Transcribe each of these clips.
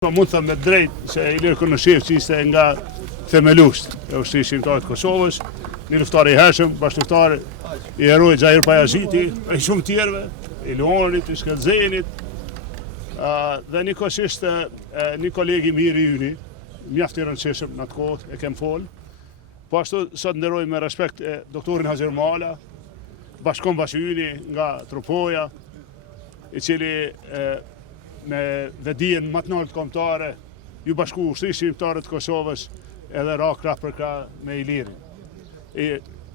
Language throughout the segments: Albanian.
Mund të them me drejt se Ilir Konashevci ishte nga themelues e ushtrisë shqiptare të Kosovës, një luftar i hershëm, bashkëluftar i herojit Xhair Pajaziti, e shumë tjerëve, i Luanit, i Skënxenit, dhe njëkohësisht një koleg i mirë i yni, mjaft i rëndësishëm në atë kohë, e kem folë. Po ashtu sot nderoj me respekt doktorin Hazir Mala, bashkombash i yni nga Tropoja, i cili me vedijen më të lartë kombëtare ju bashku ushtrisë shqiptare të Kosovës edhe ra krah për krah me Ilirin.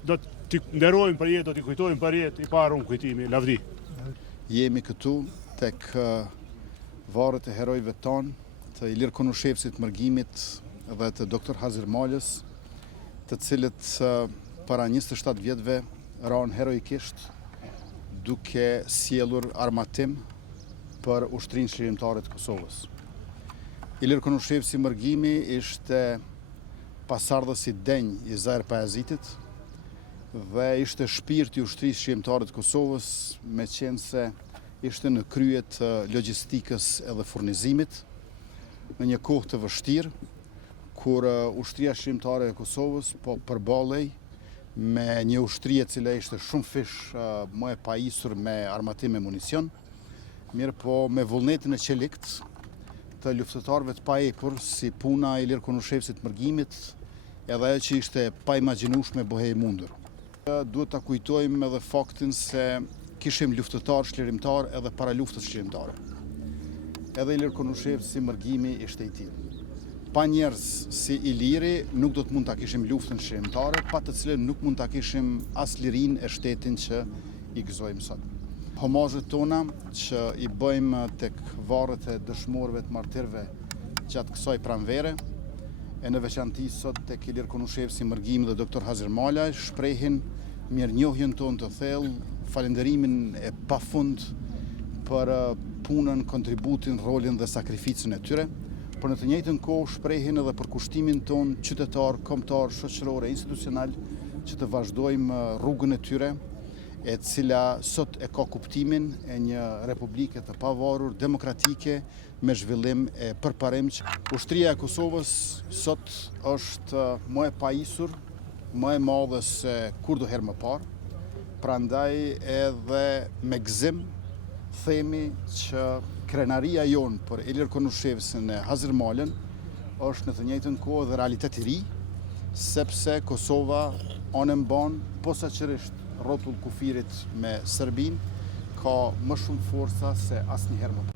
Do t'i nderojmë për jetë, do t'i kujtojmë për jetë i parë kujtimi, lavdi. Jemi këtu tek varret e herojve tonë, të Ilir Konashevcit Mërgimit dhe të doktor Hazir Malës, të cilët para 27 vjetëve ranë heroikisht duke sjellur armatim për ushtrinë shërimtare të Kosovës. Ilir Konashevci Mërgimi ishte pasardhës i denj i Xhair Pajazitit dhe ishte shpirti i ushtrisë shërimtare të Kosovës, me qenë se ishte në krye të logjistikës edhe furnizimit në një kohë të vështirë, kur ushtria shërimtare e Kosovës po përballej me një ushtri e cila ishte shumë fish më e pajisur me armatim e municion, mirë po me vullnetin e qelikt të luftëtarëve të paepur si puna e Ilir Konashevcit Mërgimit, edhe ajo që ishte pa imagjinueshme bëhej e mundur. Duhet ta kujtojmë edhe faktin se kishim luftëtar shlirimtar edhe para luftës shlirimtare. Edhe Ilir Konashevci Mërgimi ishte i tillë. Pa njerëz si Iliri nuk do të mund ta kishim luftën shlirimtare, pa të cilën nuk mund ta kishim as lirinë e shtetin që i gëzojmë sot. Homazhet tona që i bëjmë tek varret e dëshmorëve të martirëve gjatë kësaj pranvere, e në veçanti sot tek Ilir Konashevci Mërgimi dhe doktor Hazir Mala, shprehin mirënjohjen tonë të thellë, falënderimin e pafund për punën, kontributin, rolin dhe sakrificën e tyre, por në të njëjtën kohë shprehin edhe për kushtimin tonë qytetar, kombëtar, shoqëror e institucional që të vazhdojmë rrugën e tyre, e cila sot e ka kuptimin e një republike të pavarur, demokratike, me zhvillim e përparemshëm. Ushtria e Kosovës sot është më e pajisur, më e madhe se kurdoherë më parë, prandaj edhe me gëzim themi që krenaria jonë për Ilir Konashevcin e Hazir Malën është në të njëjtën kohë dhe realitet i ri, sepse Kosova anë mban posaçërisht rrotull kufirit me Serbinë, ka më shumë forca se asnjëherë më parë.